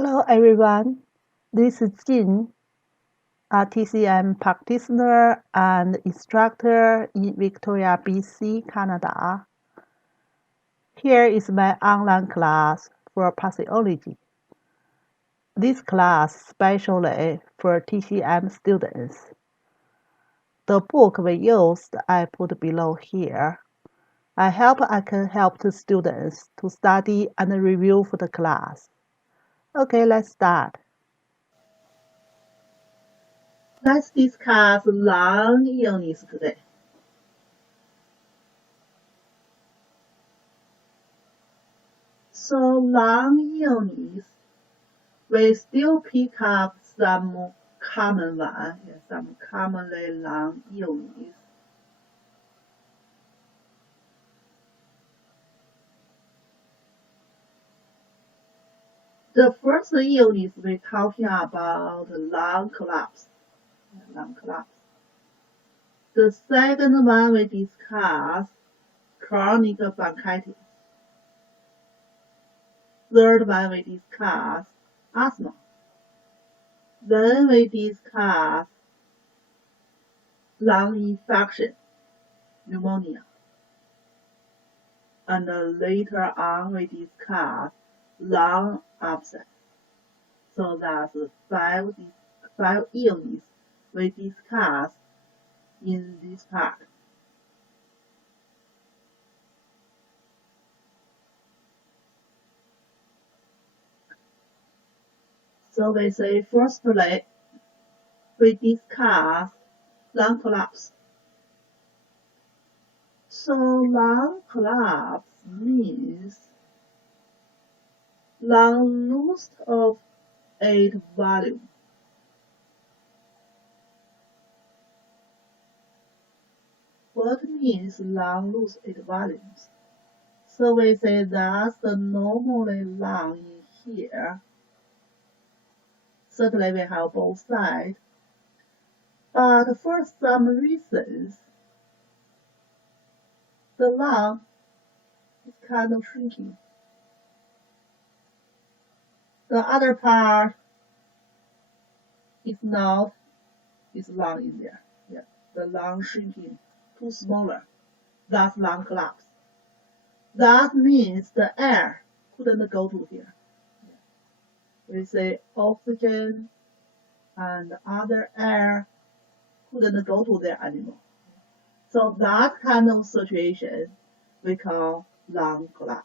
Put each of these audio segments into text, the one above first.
Hello everyone, this is Jin, a TCM practitioner and instructor in Victoria, BC, Canada. Here is my online class for pathology. This class is specially for TCM students. The book we used I put below here. I can help the students to study and review for the class. Okay, let's start. Let's discuss lung illness today. So lung illness, we still pick up some common one, some commonly lung illness. The first illness we're talking about lung collapse. Lung collapse. The second one we discuss chronic bronchitis. Third one we discuss asthma. Then we discuss lung infection, pneumonia. And later on we discuss lung abscess. So that's five illnesses we discuss in this part. So we say firstly, we discuss lung collapse. So lung collapse means lung loss of air volume. What means lung lose air volumes? So we say that's the normally lung in here. Certainly we have both sides. But for some reasons, the lung is kind of shrinking. The other part is not is lung in there. Yeah, the lung shrinking too smaller. That's lung collapse. That means the air couldn't go to here. We say oxygen and other air couldn't go to there anymore. So that kind of situation we call lung collapse.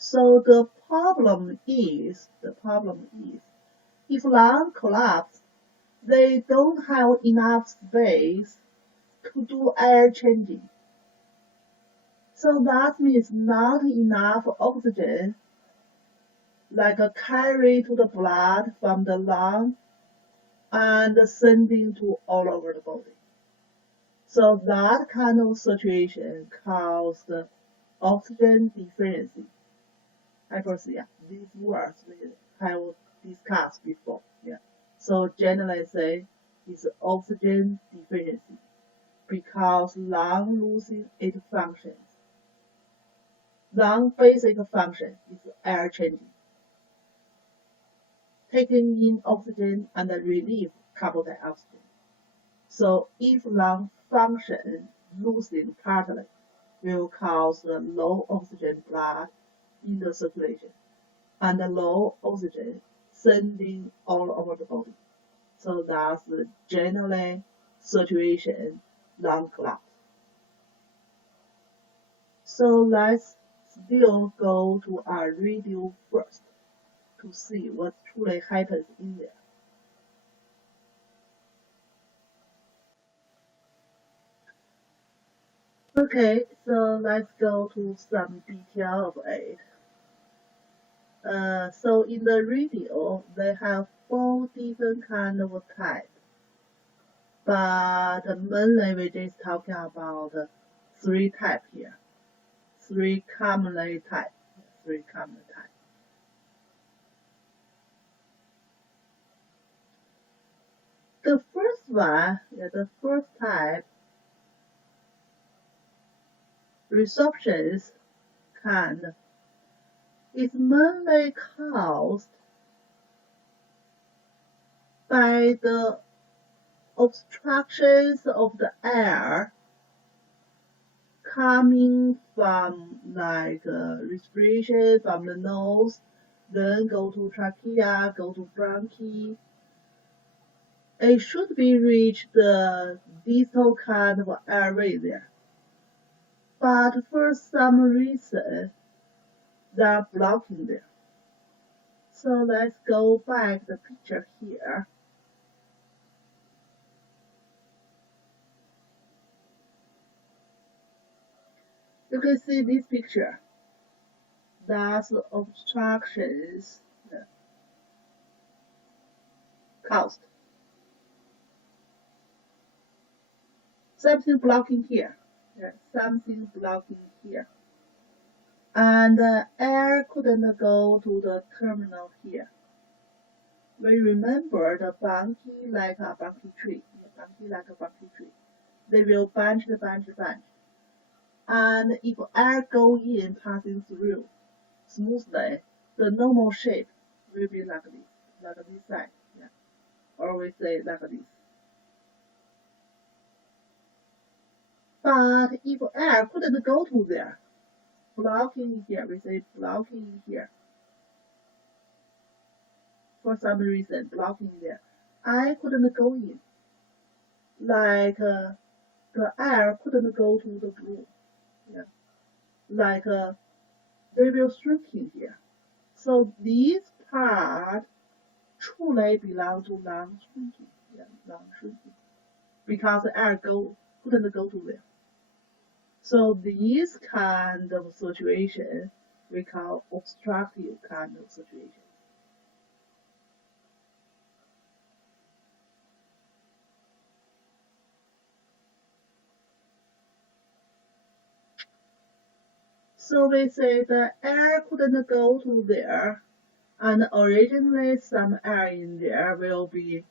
So the problem is, if lung collapse, they don't have enough space to do air changing. So that means not enough oxygen like carry to the blood from the lung and sending to all over the body. So that kind of situation caused oxygen deficiency. Hypoxia. These words we have discussed before. Yeah. So generally say it's oxygen deficiency because lung losing its functions. Lung basic function is air changing, taking in oxygen and relieve carbon dioxide. So if lung function losing partly will cause low oxygen blood in the circulation and low oxygen sending all over the body. So that's generally situation lung collapse. So let's still go to our radio first to see what truly happens in there. Okay, so let's go to some detail of it. So in the radio, they have 4 different kind of type, but mainly we're just talking about 3 type here. 3 commonly type. The first one, the first type, resorptions can is mainly caused by the obstructions of the air coming from respiration from the nose, then go to trachea, go to bronchi. It should be reach the distal kind of airway there. But for some reason, they're blocking there. So let's go back the picture here. You can see this picture. That's obstructions caused. Something blocking here. Yeah, something blocking here. And air couldn't go to the terminal here. We remember the bronchi like a bronchi tree. Yeah, bronchi like a bronchi tree. They will bunch. And if air go in passing through smoothly, the normal shape will be like this side. Yeah. Or we say like this. But if air couldn't go to there, blocking here, we say blocking here. For some reason, blocking there. I couldn't go in. The air couldn't go to the balloon. Yeah. They will shrinking here. So this part truly belong to lung shrinking. Yeah, lung shrinking. Because the air couldn't go to there. So this kind of situation we call obstructive kind of situation. So we say the air couldn't go to there, and originally some air in there will be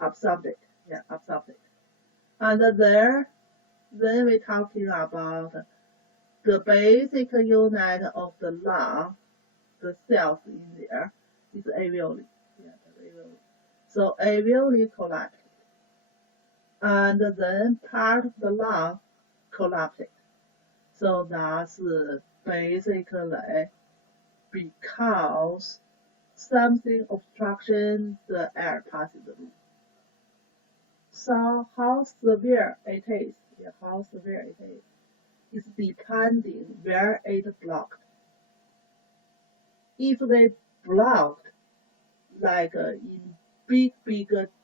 absorbed. Yeah, absorbed. And then we're talking about the basic unit of the lung, the cells in there, is alveoli. Yeah, alveoli. So alveoli collapsed. And then part of the lung collapsed. So that's basically because something obstruction the air passing through. So how severe it is, is depending where it blocked. If they blocked in big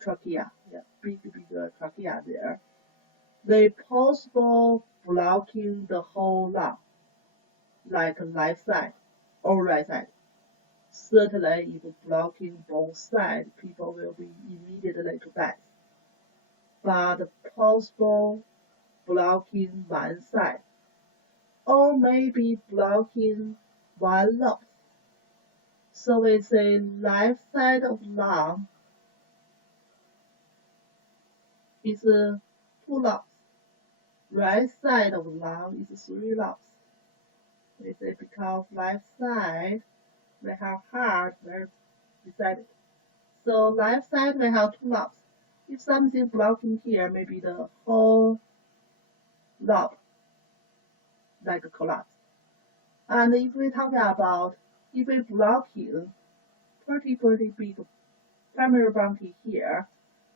trachea, big trachea there, they possible blocking the whole lung, like left side or right side. Certainly, if blocking both sides, people will be immediately to death. But possible blocking one side, or maybe blocking one lobe. So we say left side of lung is 2 lobes. Right side of lung is 3 lobes. We say because left side we have heart very beside it. So left side we have 2 lobes. If something blocking here, maybe the whole lobe like collapse. And if we talk about if we blocking pretty big primary bronchi here,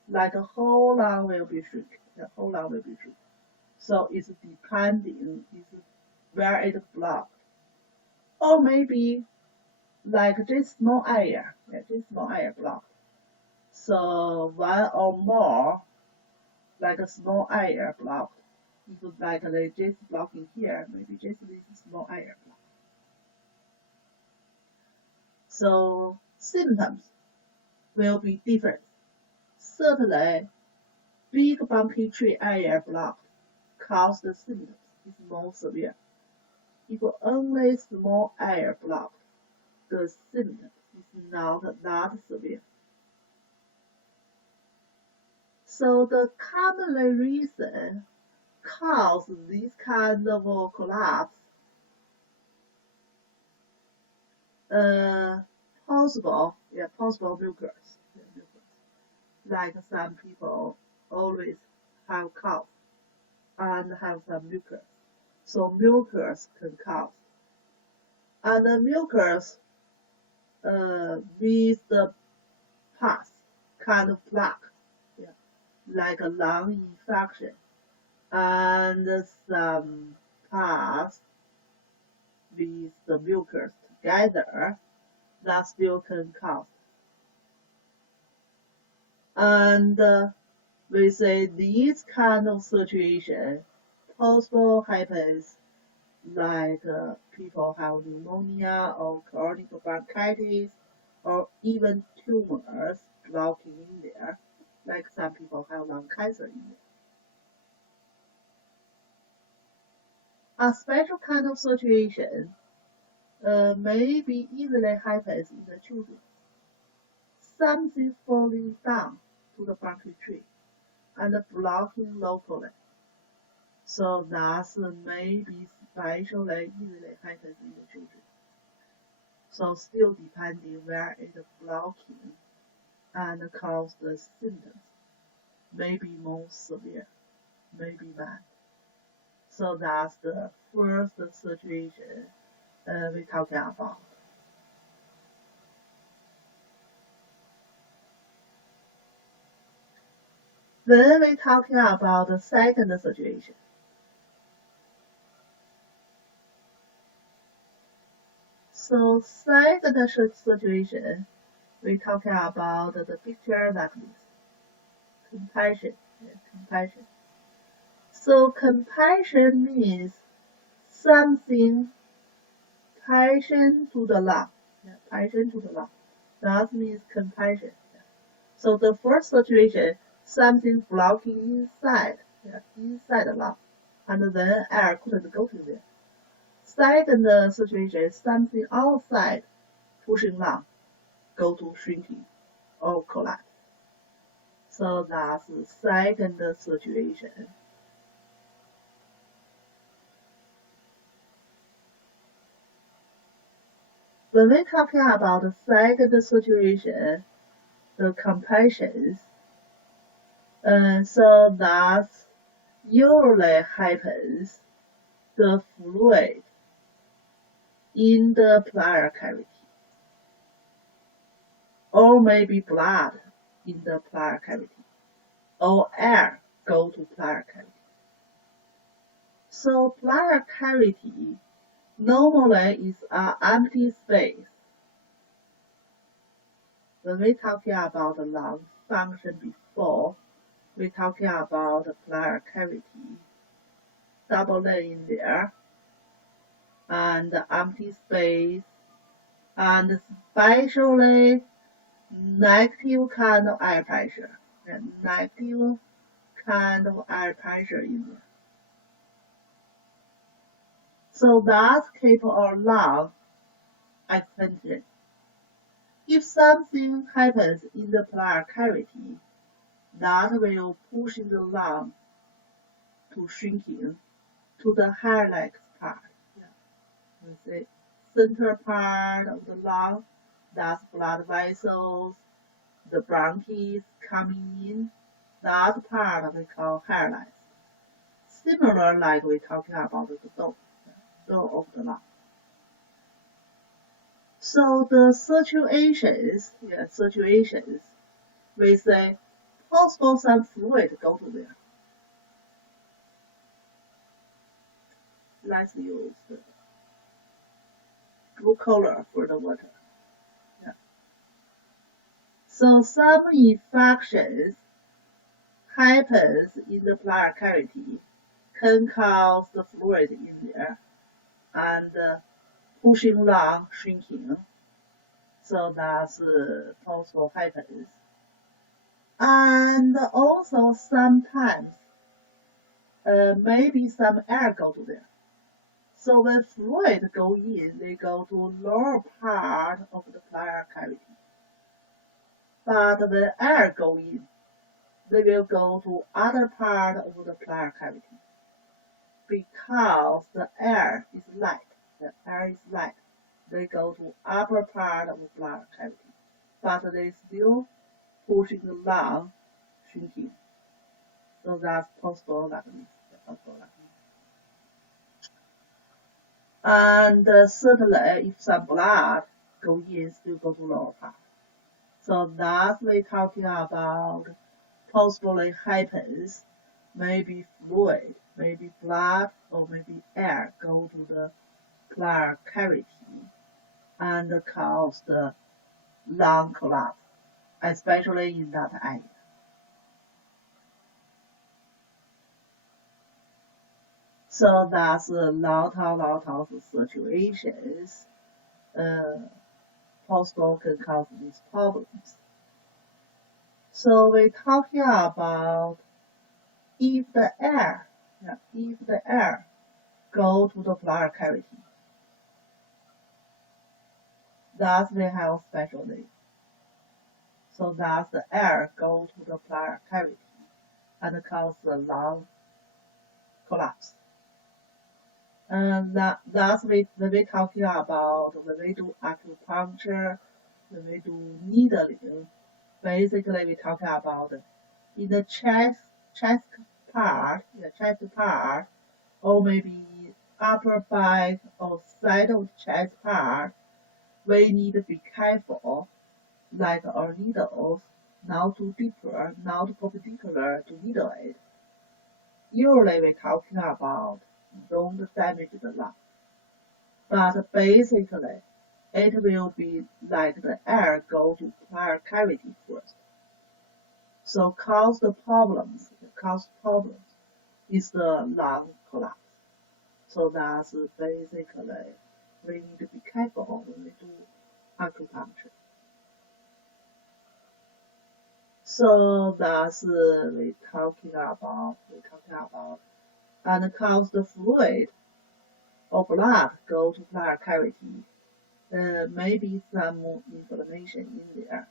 like a whole lung will be shrink. The whole lung will be shrink. So it's depending is where it blocked. Or maybe like this small area, blocked. So one or more like a small area blocked. If like just blocking here, maybe just this small area blocked. So symptoms will be different. Certainly, big bumpy tree area blocked cause the symptoms is more severe. If only small area blocked, the symptoms is not that severe. So the common reason cause this kind of collapse possible mucus. Like some people always have cough and have some mucus. So mucus can cause. And the mucus with the pus kind of plaque, yeah, like a lung infection, and some pus with the mucus together, that still can cause. And we say this kind of situation possible happens like people have pneumonia or chronic bronchitis or even tumors blocking in there, like some people have lung cancer in there. A special kind of situation maybe easily happens in the children. Something falling down to the bronchial tree and blocking locally. So that's maybe especially easily happens in the children. So still depending where it's blocking and cause the symptoms, maybe more severe, maybe bad. So that's the first situation we're talking about. Then we're talking about the second situation. So second situation, we're talking about the picture like this. Compassion. Compassion. So compassion means something passion to the lung. Passion to the lung. That means compassion. So the first situation, something blocking inside the lung, and then air couldn't go to there. Second situation, something outside pushing lung, go to shrinking or collapse. So that's the second situation. When we're talking about the second situation, the compassions, so that usually happens the fluid in the pleural cavity, or maybe blood in the pleural cavity, or air go to pleural cavity. So pleural cavity normally is an empty space. When we're talking about the lung function before, we're talking about the pleural cavity, double layer in there, and the empty space, and especially negative kind of air pressure, negative kind of air pressure in there. So that keep our lung extended. If something happens in the pleural cavity, that will push the lung to shrinking to the higher part. We say center part of the lung, that's blood vessels, the bronchs coming in, that part we call hairlines. Similar like we're talking about the door of the lung. So the situations, we say possible some fluid go to there. Let's use the blue color for the water. Yeah. So some infections happens in the pleural cavity can cause the fluid in there and pushing lung shrinking. So that's possible happens. And also sometimes maybe some air go to there. So when fluid go in, they go to lower part of the pleural cavity. But when air go in, they will go to other part of the pleural cavity. Because the air is light, they go to upper part of bladder cavity, but they still pushing the lung, shrinking. So that's post-orgasmic. And certainly, if some blood go in, still go to lower part. So that's we're talking about possibly happens, maybe fluid, maybe blood, or maybe air go to the bladder cavity and cause the lung collapse, especially in that area. So that's a lot of situations. Possible can cause these problems. So we're talking about if the air go to the bladder cavity, thus we have special name. So thus the air go to the bladder cavity and cause the lung collapse. And that's when we're talking about when we do acupuncture, when we do needling, basically we're talking about in the chest part, or maybe upper back or side of the chest part, we need to be careful, like our needles, not too deeper, not perpendicular to needle it. Usually we're talking about don't damage the lung. But basically, it will be like the air go to bladder cavity first. So cause problems is the lung collapse. So that's basically we need to be careful when we do acupuncture. So that's we're talking about and cause the fluid or blood go to bladder cavity. Maybe some inflammation in there,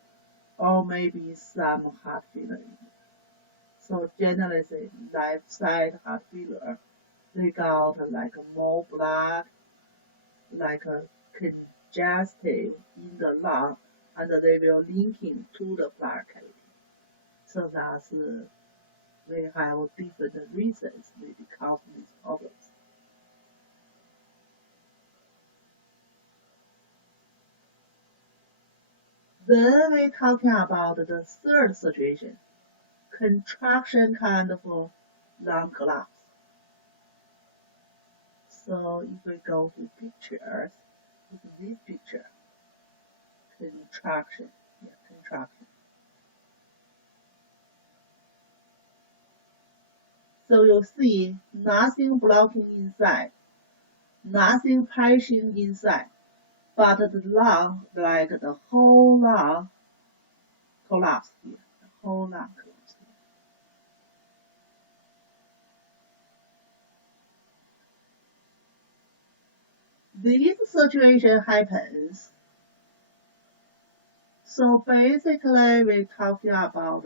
or maybe some heart failure in there. So generally, say left side heart failure, they got like more blood, like a congestive in the lung, and they will linking to the bladder cavity. So that's we have different reasons we cause these problems. Then we're talking about the third situation, contraction kind of lung collapse. So if we go to pictures, this picture, contraction. So you'll see nothing blocking inside, nothing pushing inside, but the lung, like the whole lung collapse here, the whole lung collapse here. This situation happens. So basically, we're talking about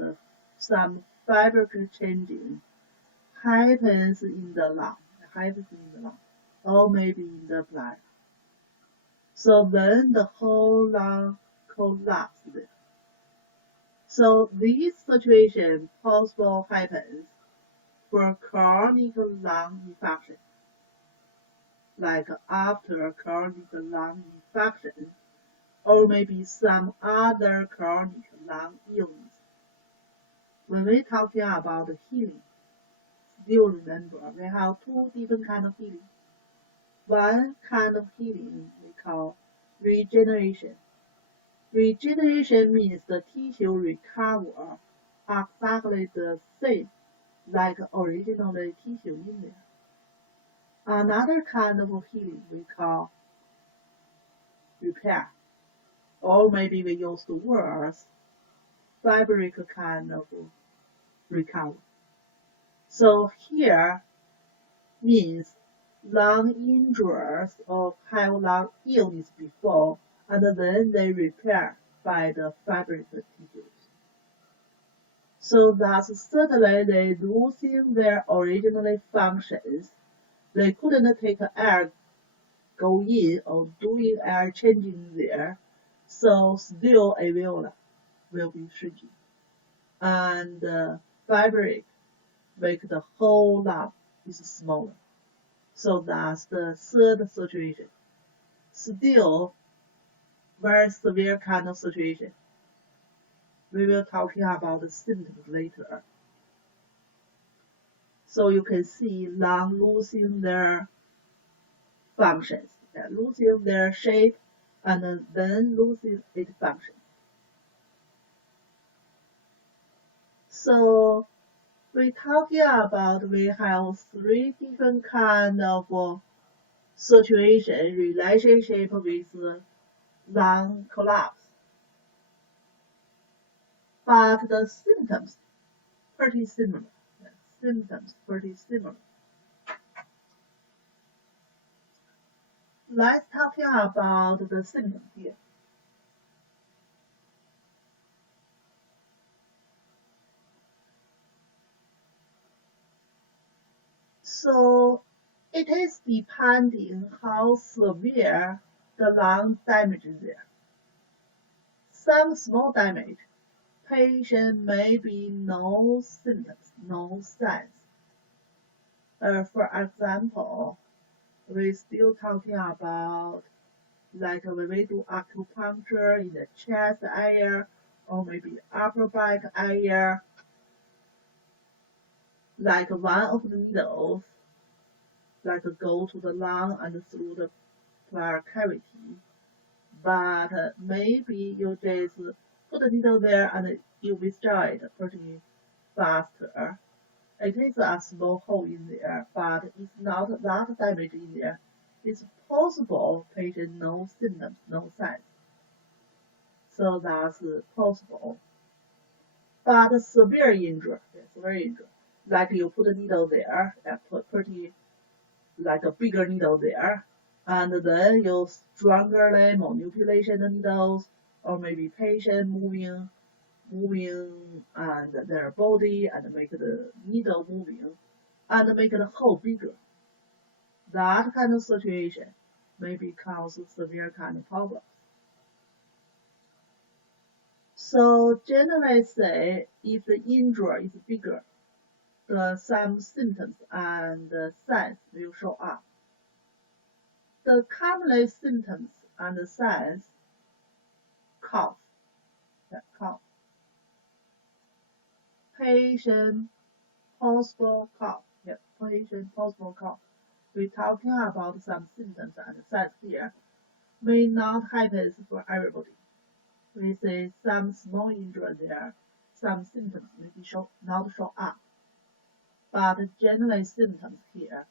some fabric changing happens in the lung, or maybe in the blood. So then the whole lung collapses. So this situation possible happens for chronic lung infection, like after chronic lung infection, or maybe some other chronic lung illness. When we're talking about healing, still remember we have two different kinds of healing. One kind of healing we call regeneration. Regeneration means the tissue recover exactly the same like originally tissue in there. Another kind of healing we call repair, or maybe we use the words fabric kind of recovery. So here means lung injuries or have lung illness before, and then they repair by the fabric tissues. So that's certainly they losing their original functions. They couldn't take air go in or doing air changing there, so still alveoli will be shrinking. And fabric make the whole lung is smaller. So that's the third situation. Still very severe kind of situation. We will talking about the symptoms later. So you can see lung losing their functions, losing their shape, and then losing its function. So we talking about we have three different kind of situation relationship with lung collapse, but the symptoms pretty similar. Symptoms pretty similar. Let's talk about the symptoms here. So it is depending how severe the lung damage is there. Some small damage, patient may be no symptoms, no signs. For example, we're still talking about like when we do acupuncture in the chest area or maybe upper back area, like one of the needles like go to the lung and through the pleural cavity, but maybe you just put the needle there and you withdraw it pretty faster. It is a small hole in there, but it's not a lot of damage in there. It's possible patient no symptoms, no signs. So that's possible. But severe injury, like you put a needle there, put pretty like a bigger needle there, and then you strongly manipulation the needles, or maybe patient moving and their body and make the needle moving and make the hole bigger. That kind of situation maybe cause severe kind of problems. So generally say if the injury is bigger, some symptoms and signs will show up. The common symptoms and signs: cough, cough. Patient possible cough, patient possible cough. We're talking about some symptoms and signs here. May not happen for everybody. We say some small injury there, some symptoms may be not show up. But generally symptoms here,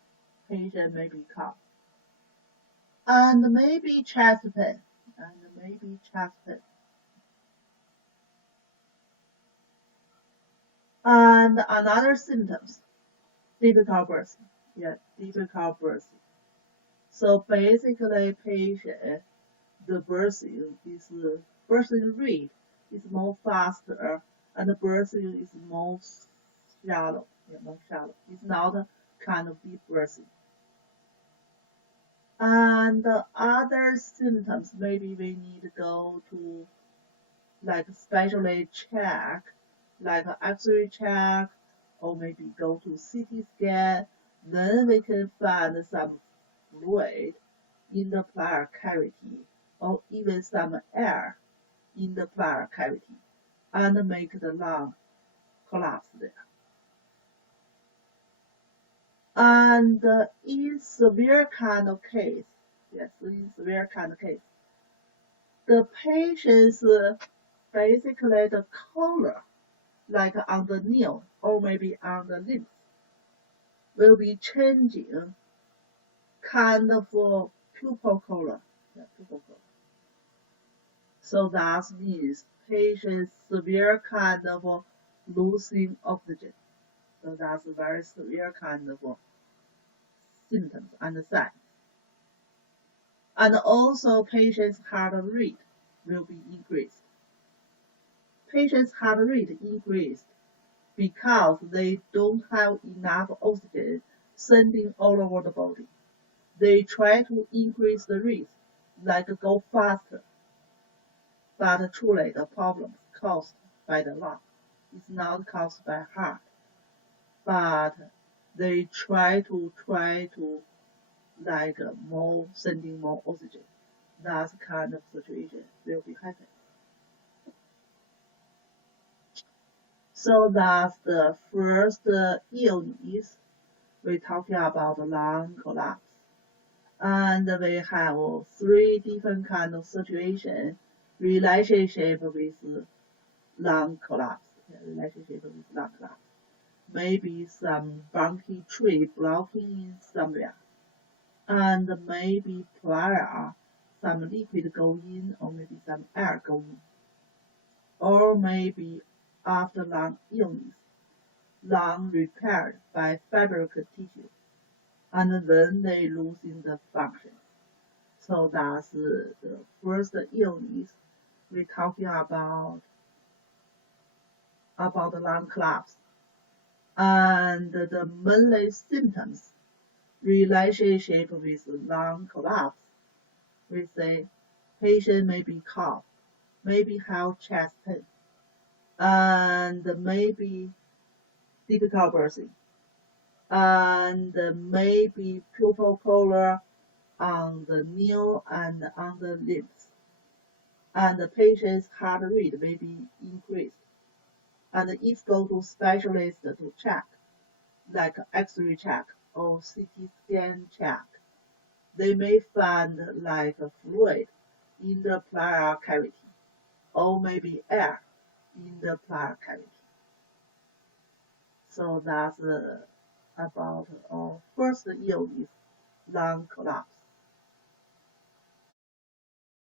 patient may be cough. And maybe chest pain, And another symptoms, difficult breathing, difficult breathing. So basically patient, the breathing rate is more faster and the breathing is more shallow, more shallow. It's not a kind of deep breathing. And other symptoms, maybe we need to go to like specially check, like X-ray check, or maybe go to CT scan. Then we can find some fluid in the pleural cavity, or even some air in the pleural cavity, and make the lung collapse there. And in severe kind of case, the patient's basically the color, like on the nail or maybe on the lips, will be changing kind of pupil color. So that means patient's severe kind of losing oxygen. So that's a very severe kind of symptoms and signs. And also patient's heart rate will be increased. Patient's heart rate increased because they don't have enough oxygen sending all over the body. They try to increase the rate, like go faster. But truly the problem caused by the lung is not caused by heart. But they try to like more sending more oxygen. That kind of situation will be happen. So that's the first illness. We're talking about lung collapse. And we have three different kind of situation relationship with lung collapse. Relationship with lung collapse. Maybe some bronchi tree blocking somewhere. And maybe prior some liquid go in or maybe some air go in. Or maybe after lung illness, lung repaired by fabric tissue, and then they losing the function. So that's the first illness we're talking about the lung collapse. And the mainly symptoms relationship with lung collapse, we say patient may be cough, maybe have chest pain, and maybe difficult breathing, and maybe pupil color on the nail and on the lips, and the patient's heart rate may be increased. And if go to specialist to check, like X-ray check or CT scan check, they may find like a fluid in the pleural cavity, or maybe air in the pleural cavity. So that's about our first illness, lung collapse.